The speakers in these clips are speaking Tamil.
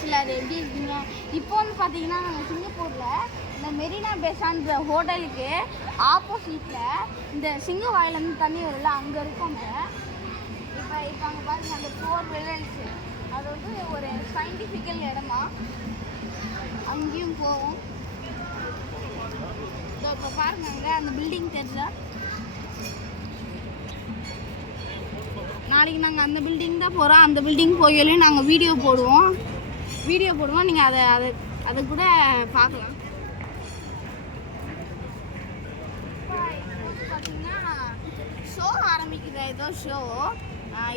சிலர் எப்படி இருக்கீங்க? இப்போ வந்து பார்த்தீங்கன்னா நாங்கள் சிங்கப்பூரில் இந்த மெரினா பேசான்ற ஹோட்டலுக்கு ஆப்போசிட்டில் இந்த சிங்க வாயிலேருந்து தண்ணி வரும்ல அங்கே இருக்கோங்க. இப்போ அங்கே பாருங்கள் அந்த 4 வில்லேஜ் அது வந்து ஒரு சயின்டிஃபிக்கல் இடமா, அங்கேயும் போவோம். இப்போ பாருங்க அங்கே அந்த பில்டிங் தெரிஞ்சா நாளைக்கு நாங்கள் அந்த பில்டிங் தான் போகிறோம். அந்த பில்டிங் போயிலையும் நாங்கள் வீடியோ போடுவோம். நீங்கள் அதை கூட பார்க்கலாம். பார்த்தீங்கன்னா ஷோ ஆரம்பிக்குது, ஏதோ ஷோ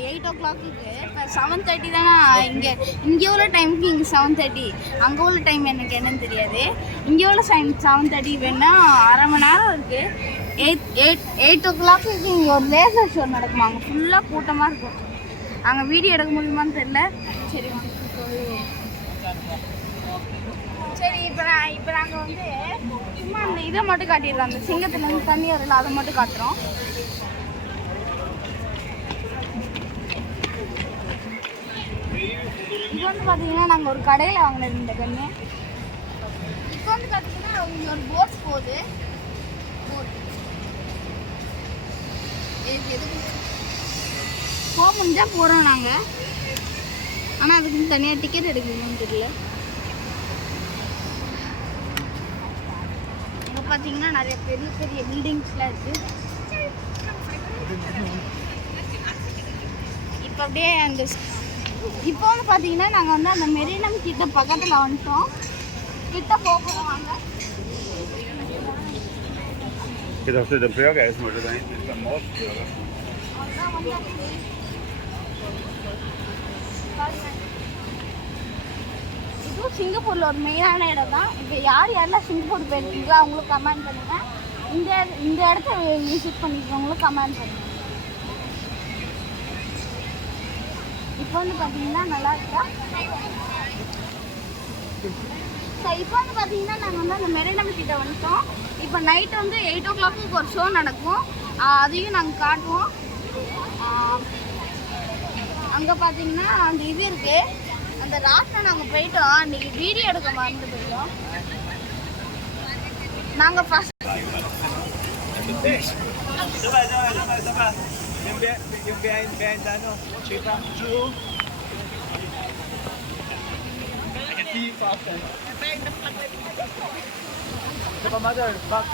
8 o'clock. இப்போ 7:30 தானே. இங்கே உள்ள டைமுக்கு இங்கே 7:30, அங்கே உள்ள டைம் எனக்கு என்னன்னு தெரியாது. இங்கே உள்ள 7:30 வேணால் அரை மணி நேரம் இருக்குது. 8 o'clock இங்கே ஒரு லேசர் ஷோ நடக்குமா, அங்கே ஃபுல்லாக கூட்டமாக இருக்கும். அங்கே வீடியோ எடுக்க முடியுமான்னு தெரியல. சரி இப்போ நாங்கள் வந்து சும்மா அந்த இதை மட்டும் காட்டிடுறோம். அந்த சிங்கத்துலேருந்து தண்ணி வரல அதை மட்டும் காட்டுறோம். இப்போ வந்து பார்த்தீங்கன்னா நாங்கள் ஒரு கடையில் வாங்கினது இந்த கண்ணு. இப்போ வந்து பார்த்தீங்கன்னா இங்கே ஒரு போட் போகுது. போக முடிஞ்சால் போகிறோம் நாங்கள். ஆனால் அதுக்கு தனியாக டிக்கெட் எடுக்கணும்னு தெரியல. இங்கே பார்த்தீங்கன்னா நிறைய பெரிய பெரிய பில்டிங்ஸ்லாம் இருக்குது. இப்போ அப்படியே அந்த இப்போ வந்து பார்த்தீங்கன்னா நாங்கள் வந்து அந்த மெரினம் கிட்ட பக்கத்தில் வந்துட்டோம். கிட்ட போகிறோம் வாங்க. Ich dachte, der Burger essen wollte, da hinten ist der Mordburger. இதுவும் சிங்கப்பூரில் ஒரு மெயினான இடம் தான். இப்போ யாரெல்லாம் சிங்கப்பூர் போயிருக்கீங்களோ அவங்களும் கமெண்ட் பண்ணுங்கள். இந்த இடத்த விசிட் பண்ணிக்கிறவங்களும் கமெண்ட் பண்ணுங்கள். இப்போ வந்து பார்த்தீங்கன்னா நல்லா இருக்கா. இப்போ வந்து பார்த்தீங்கன்னா நாங்கள் வந்து அந்த மெரினம் கிட்ட வந்துட்டோம். இப்போ நைட் வந்து 8 o'clock ஒரு ஷோ நடக்கும். அதையும் நாங்கள் காட்டுவோம். அங்கே பார்த்தீங்கன்னா அந்த இது இருக்குது, அந்த ராட்டில் நாங்கள் போயிட்டோம். அன்றைக்கி வீடியோ எடுக்க மறந்து போயிட்டோம். நாங்கள் ஃபஸ்ட் Coba mother, back.